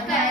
കര